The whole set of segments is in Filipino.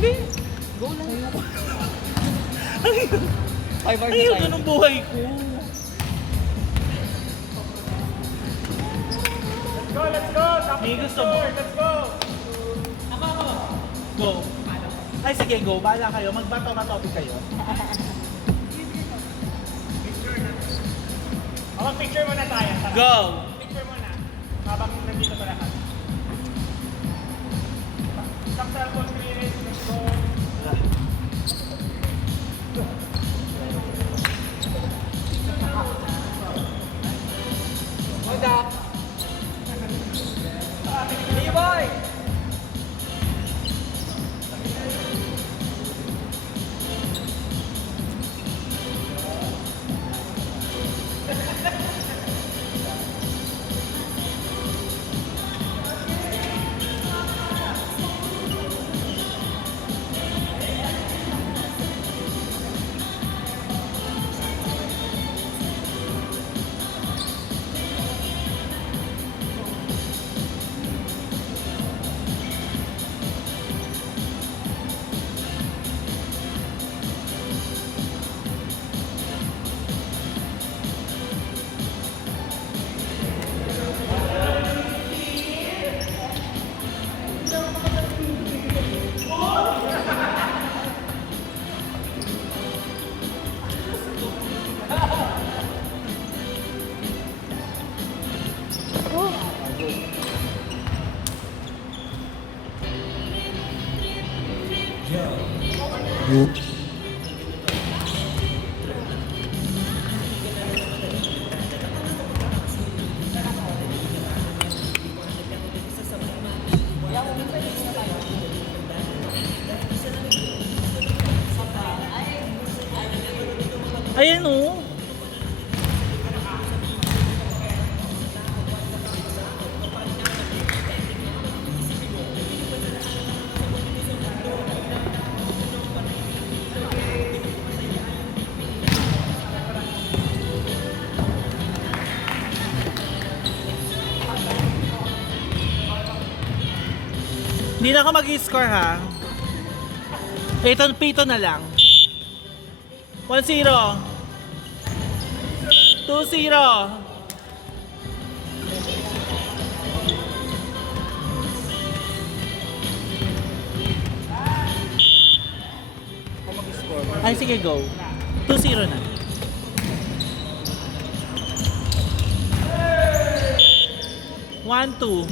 Sige. Go lang. Ayaw ka ng buhay ko. Let's go! May gusto mo? Let's go! Go. Ay, sige, go. Bahala kayo. Magbato-batopi kayo. Picture muna tayo. Tara. Go! Picture muna. Habang nandito pa lahat. Successful clearance. Let's go. Hold up. D-boy! Ayan o. Hindi na ako mag-score ha. Ito, pito na lang. 1-0. 2-0. Ay, sige, go. 2-0 na. One, two.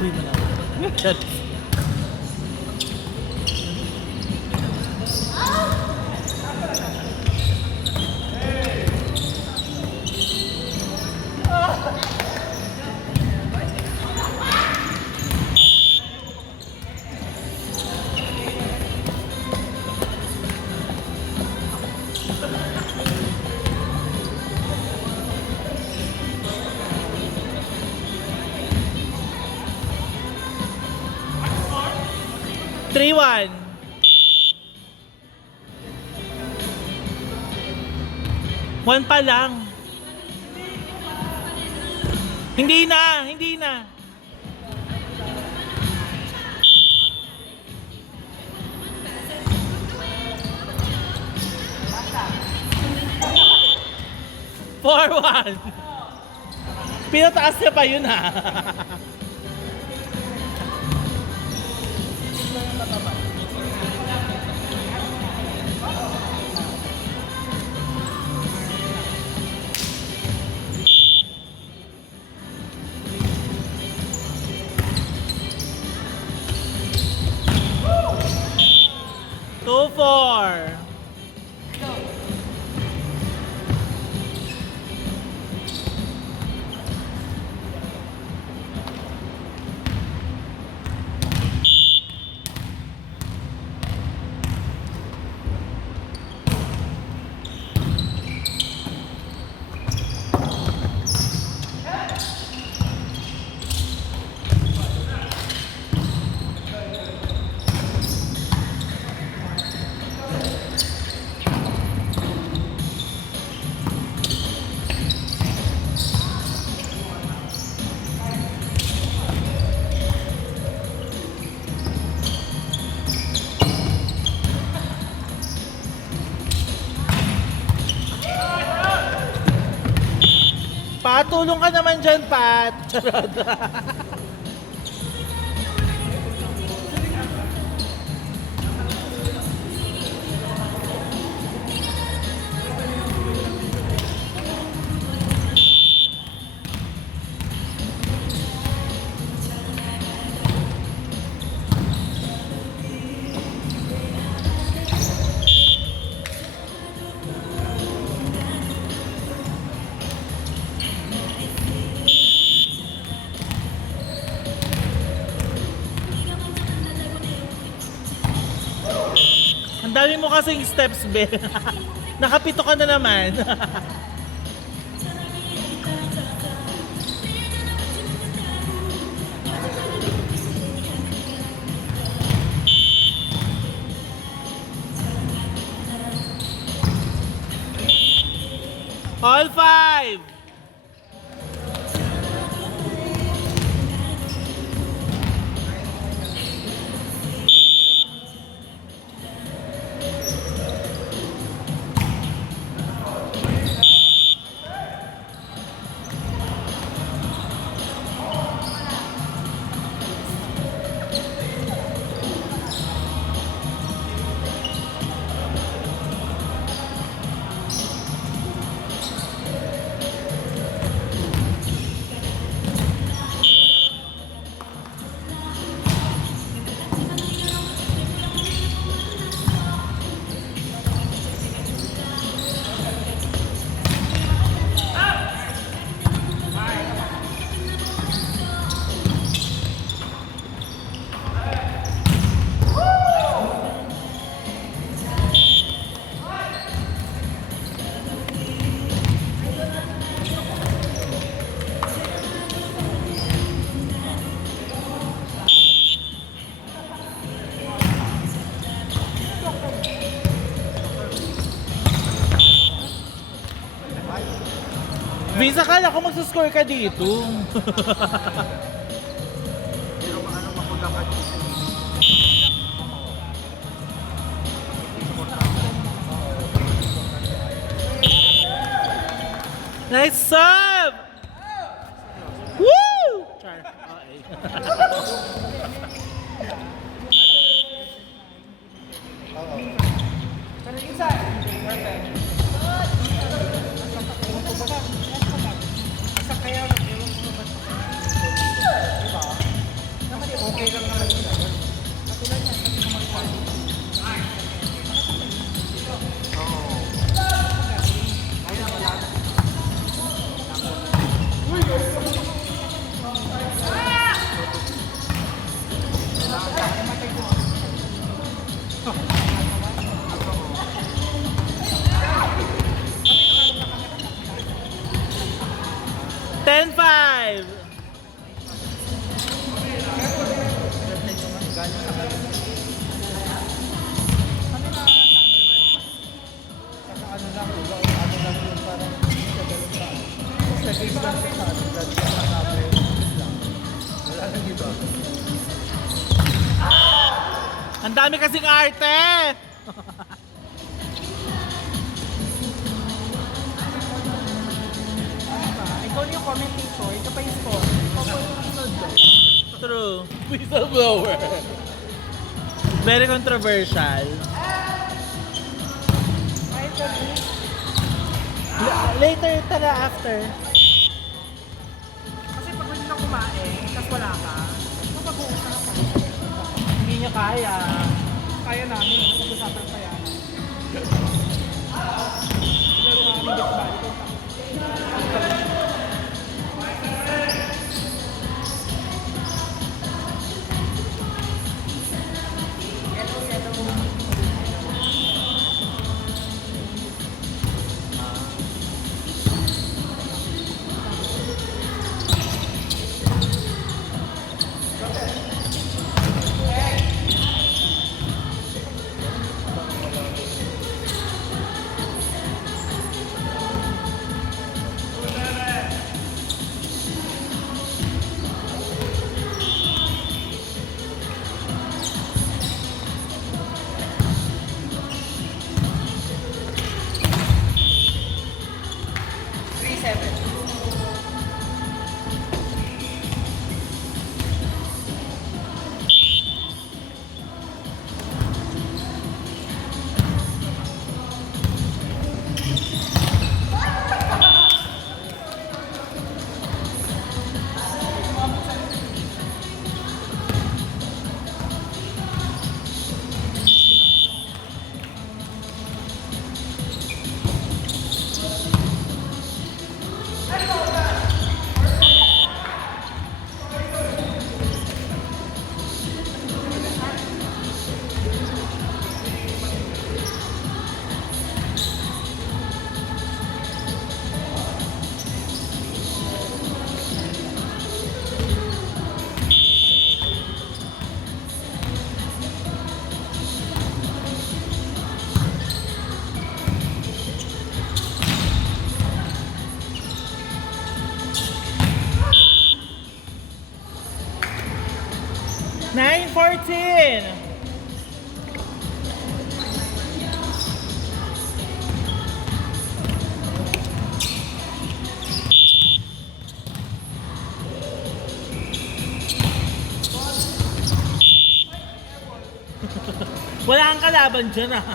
Uwi mo na. Shut. Three, one. One pa lang. Hindi na, hindi na. Four, one. Pinataas niya pa yun ha. Two, four. tulong ka naman dyan, Pat. Charot. Ang dami mo kasing steps, Be. Nakapito ka na naman. All five! Vince, akala ko magsuscore ka dito. Nice serve! Woo! Char. Okay. Ten five. Ang dami kasing arte. Ikaw yung commentator, ito pa yung score. True. Whistleblower. Very controversial. Later, tara after. Kasi pag hindi na kumain, tapos wala ka, mapag-uusap ka. Hindi niya kaya. Kaya namin, pag-usapan pa yan. Laro nga kami dito ba? laban dyan ah.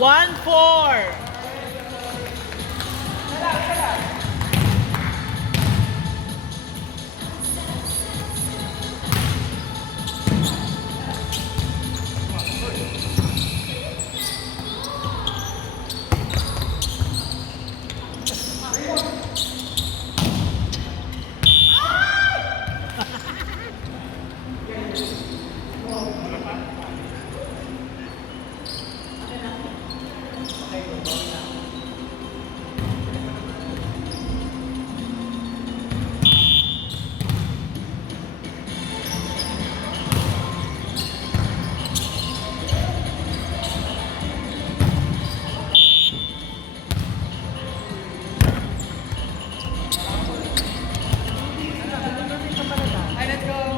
One, four.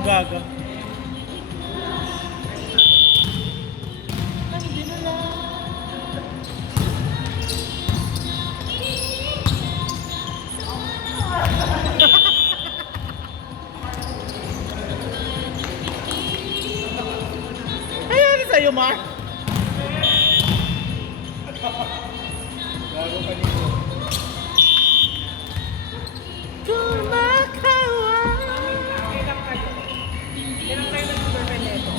Gaga. Ayan sa'yo, Mark. Gago ka dito. Kumakawa. Kailan kayo? Kailan kayo nag-superman nito?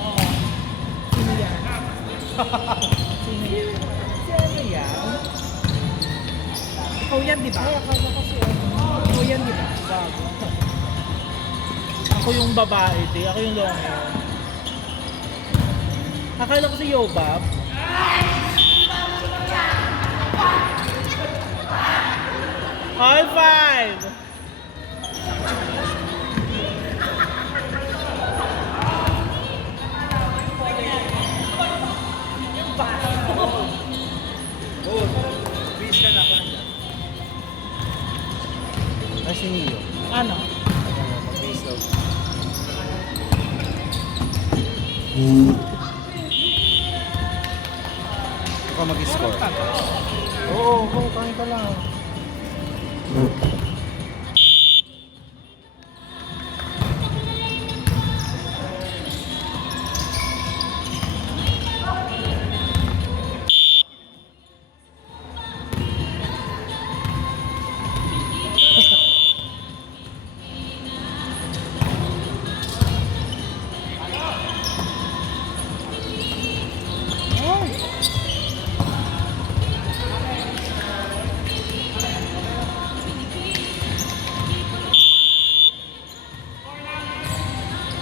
Oo. Sino yan? Sino yan? Sino yan? Ikaw yan, di ba? Ay, akala ko siya. Ikaw yan, di ba? Bago. Ako yung babae, di. Ako yung long hair. Akala ko si Yobab. All five! Oh, please ka na ako nandiyan. Ay, si Neo. Ano? Mag-base daw. Ikaw mag-score. Oo, kain ka lang.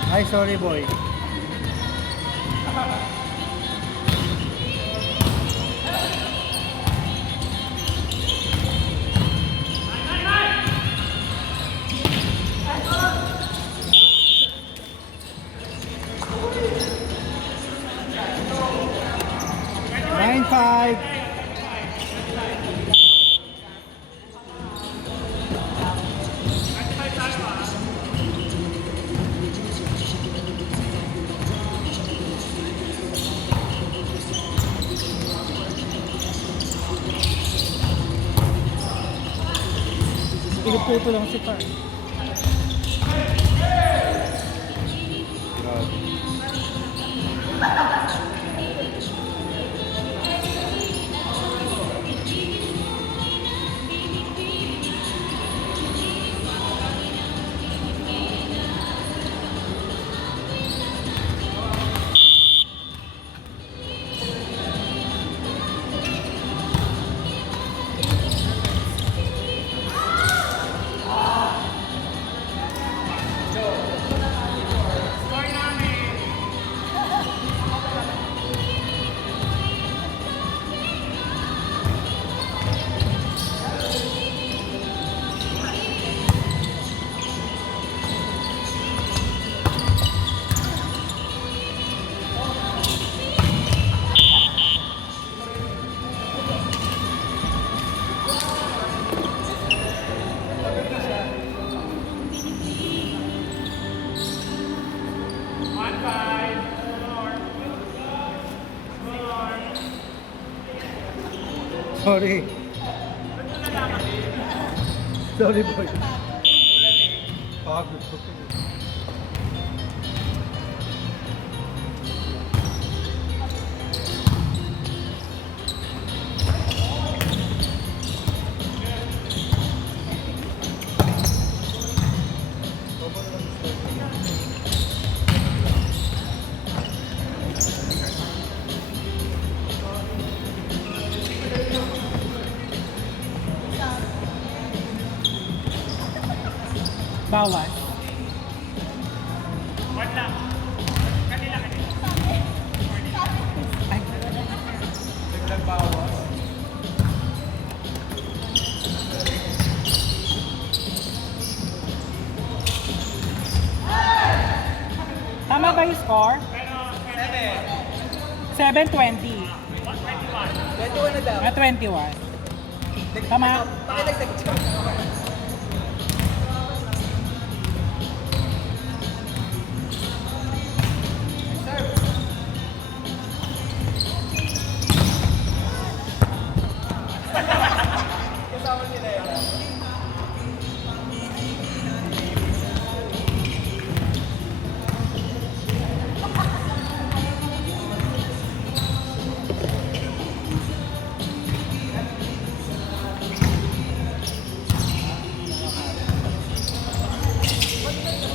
Ay, sorry boy. Nine five. Pinuputo lang si Par. Sorry. Sorry, boy. Pagod ko. Bawas. Ay. Tama ba yung score? 7:20. 21 na daw. 21. Tama? Pakidagdag. Kasama nila yun.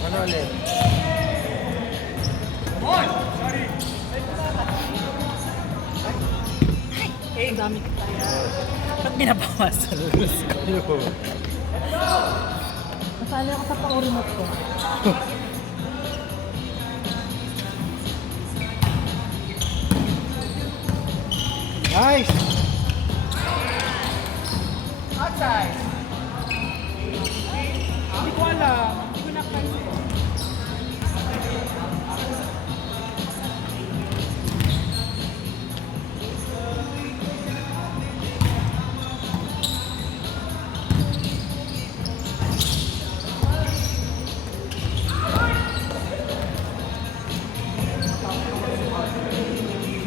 Ano ulit? Eh, ang dami. Ba't binabawasan? Ano? Nasali ako sa pa-remote ko. Nice! Outside. Hindi ko alam. Hindi ko na-price ko.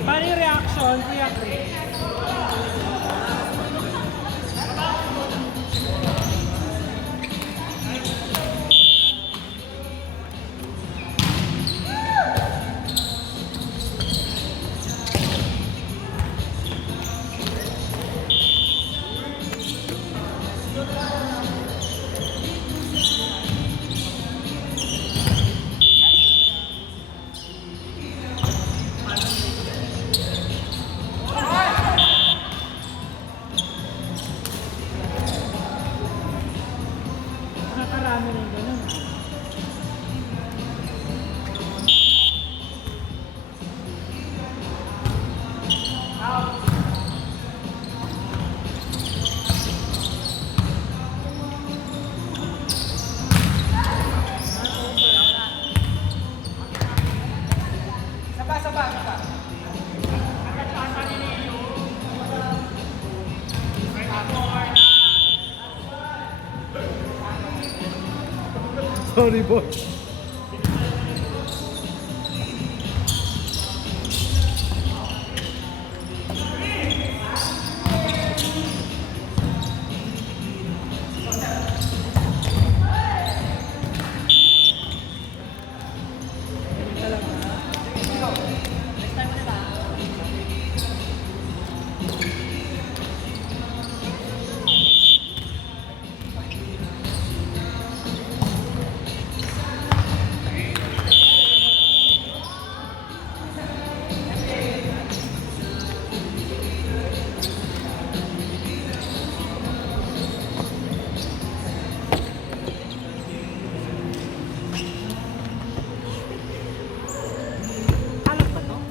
Paano yung reaction? Kuya Chris? Nakarami rin ganun. Saba. Sorry, boy.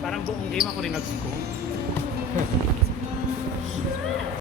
Parang buong game ako rin nag-score.